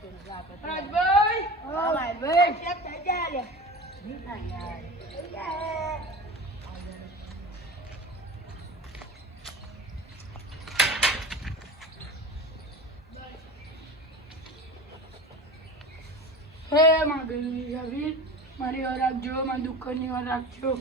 રાજભાઈ હા ભાઈ ચેક થઈ જાય હે માગી મારી વાર રાખજો મારી દુકાનની વાર રાખજો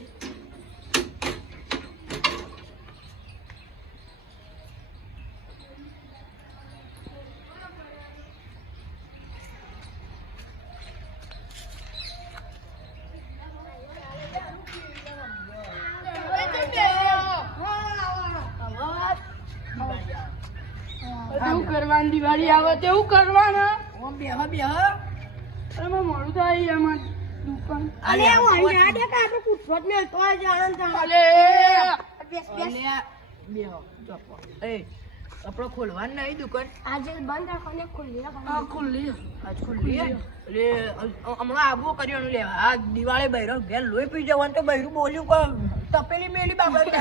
શું કરવાનું દિવાળી આવે તેવું કરવાના અરે મોડું થાય એમાં દુકાન અલે હું અંડા દે કે આપણે પૂછવત ને તો જ આનંદ અલે આપણો ખોલવાનું નહીં દુકાન આજે બંધ રાખવાને ખુલ્લી આ ખુલ્લી આજ ખુલ્લી એટલે હમણાં આબુ કર્યું લેવા આ દિવાળી બૈરો ઘેર લોહી પી જવાનું તો બૈરું બોલ્યું કે તપેલી મેલી બાબત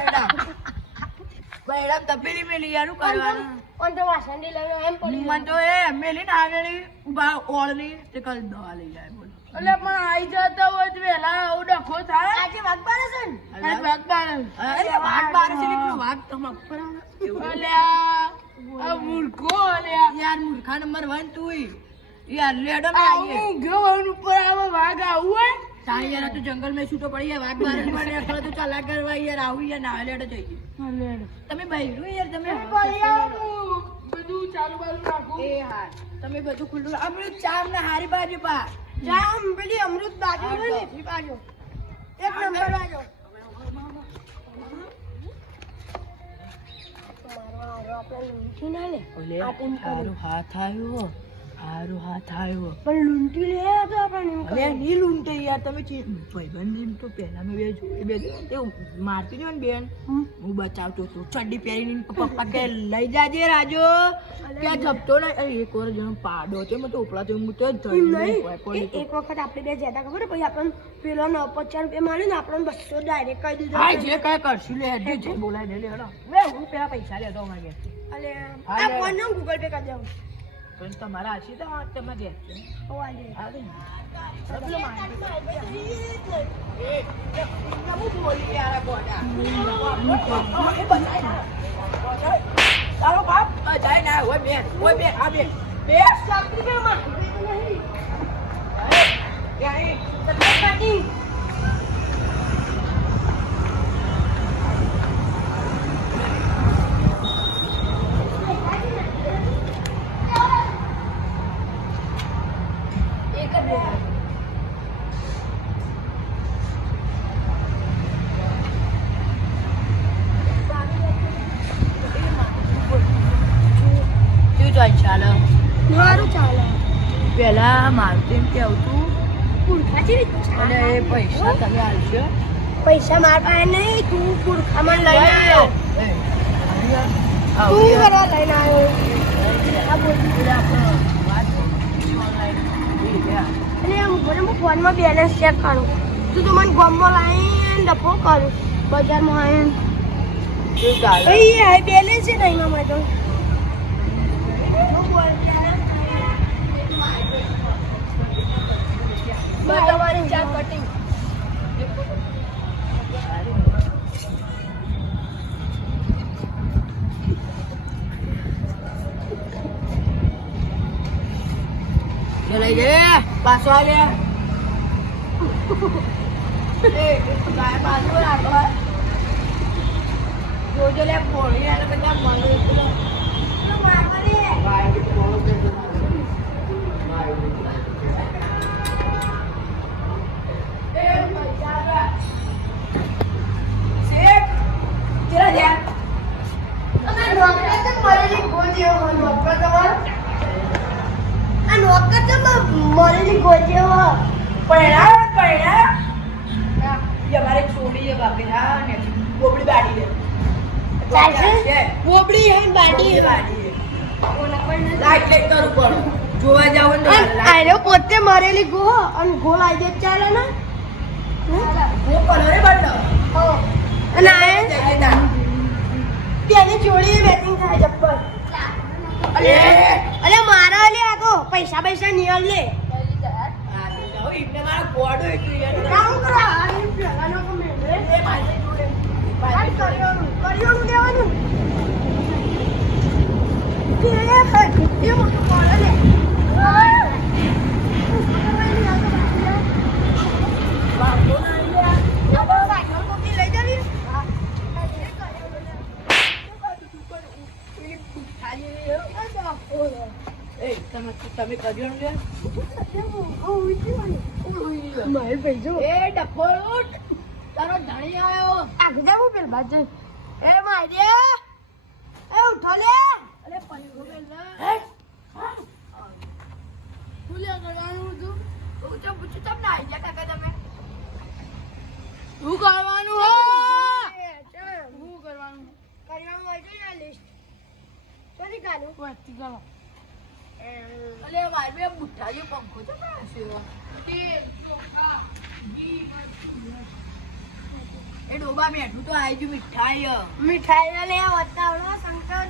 બૈરા તપેલી મેલી યાર કરવાનું પણ તો વાસણની લઈને એમ પડી મને તો એ મેલી ને આવેલી ઉભા ઓળની તે કલ દવા લઈ જાય બોલો એટલે પણ આઈ જતા હોય તો વેલા આવું ડખો થાય આજે વાઘ બારે છે ને આજ વાગ બાર અરે વાઘ બારે છે ને વાઘ તમાક પર અલે આ મૂર્ખો અલે યાર મૂર્ખા નંબર 1 તું યાર લેડો મે આઈએ હું ગવન ઉપર આવો વાગ આવું હોય તારી યાર તું જંગલ में છૂટો પડી ગયા વાઘ બારે મને એકલો તું ચાલા કરવા યાર આવું યાર ના લેડો જઈએ તમે બૈરું યાર તમે બધું ચાલુ બાલુ રાખું એ હા તમે બધું ખુલ્લું અમૃત ચામ ને હારી બાજુ પા ચામ પેલી અમૃત બાજુ ને ઈ બાજુ એક નંબર બાજુ હાથ આવ્યો પણ લૂંટી લે તો આપણે અરે ની લૂંટે યાર તમે ભાઈબંધ તો પહેલા મેં બે મારતી ને બેન હું બચાવતો હતો ચડ્ડી પહેરીને પપ્પા કે લઈ જાજે રાજો ત્યાં જપતો ને એક વાર જણ પાડો છે મેં તો ઉપડા તો હું તો એક વખત આપણે બે જતા ખબર પછી આપણને પેલો 50 રૂપિયા મારે ને આપણને 200 ડાયરેક્ટ કહી દીધો હા જે કઈ કરશું લે જે બોલાય દે લે હેડો હું પેલા પૈસા લેતો માગે અલે આ ફોન નો ગૂગલ પે કરી દેવું પણ તમારા આશી તો તમે દે ઓ આલે આવે બોલી યાર બોડા તારો બાપ જાય ના ઓય બેન આ બેન બે સાકરી કે માં યાર તને કાટી મારું ચાલે પેલા મારું એમ કેવું તું પુરખા અને એ પૈસા તમે આલશો પૈસા માર પાસે નહીં તું પુરખામાં લઈને આવ્યો તું તું કરવા લઈને આવ્યો આ બોલ અને હું ફોનમાં બેલેન્સ ચેક કરું તું તો મને ગોમમાં લાવીને ડફો કરું બજારમાં આવીને બેલેન્સ છે નહીં મામા તો તમારી ચા કટિંગ લઈ જાય પાછો આ લે ગાય બાજુ રાખો જોજો લે પોળી અને બધા મળે મરેલી ગોજેવો પૈડા અમારે છોડી છે બાપી હા ને બોબડી બાડી દે ચાલશે બોબડી હે બાડી બાડી લાઈટ લેટ કરું પણ જોવા જાવ ને આરે પોતે મરેલી ગો અને ગોળ આઈ દે ચાલે ને ગો કલરે બડો અને આ તેની જોડી મેચિંગ થાય જબ્બર અલે મારા લે આ તો પૈસા નિયમ લે એમને મારો ગોડો એટલું યાર કામ કરો આ પેલાનો કમેન્ટ લે કર્યોનું દેવાનું કે એ મોટું કોણ લે તમે કર્યો ને મારે પૈસો એ ડફોળ ઉઠ તારો ધણી આવ્યો આગળ હું પેલ બાજુ એ મારે એ ઉઠો લે અરે પૈસો મેલ હે ભૂલ્યા કરવાનું તું પૂછો તમને આઈડિયા કાકા તમે શું કરવાનું હો શું કરવાનું હોય છે ને લિસ્ટ ચોરી કાઢું વાંચી કરો અલે ભાઈ બે બુઠ્ઠા જે પંખો છે ને એ ડોબા મેઠું તો આવી ગયું મીઠાઈ લે વતાવડો શંકર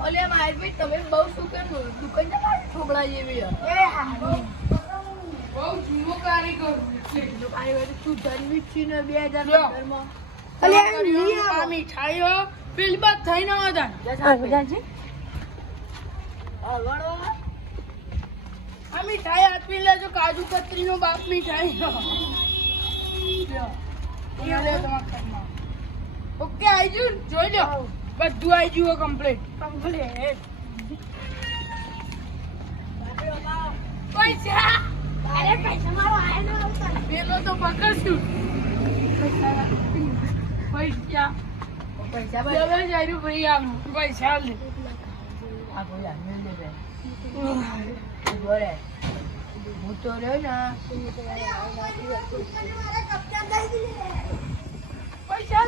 અલે ભાઈ ભાઈ તમે બહુ શું કેમ દુકાન જવા છોકરા જેવી એ હા બહુ જૂનો કારીગર તું જન્મી છે ને 2015 માં અલે આ મીઠાઈઓ ફિલ્મ થઈને હતા બધાજી આ મીઠાઈ આપી લેજો કાજુ કતરી નો બાપ મીઠાઈ ઓકે આઈ ગયું જોઈ લો બધું આઈ ગયું કમ્પ્લીટ પૈસા અરે પૈસા મારો આયા ન પેલો તો પકડશું પૈસા પૈસા ભાઈ આમ પૈસા લે આ કોઈ આને લે બે બોલે હું તો રહ્યો ને પૈસા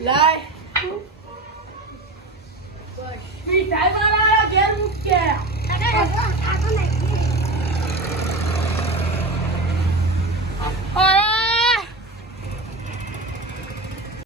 લાય મીઠાઈ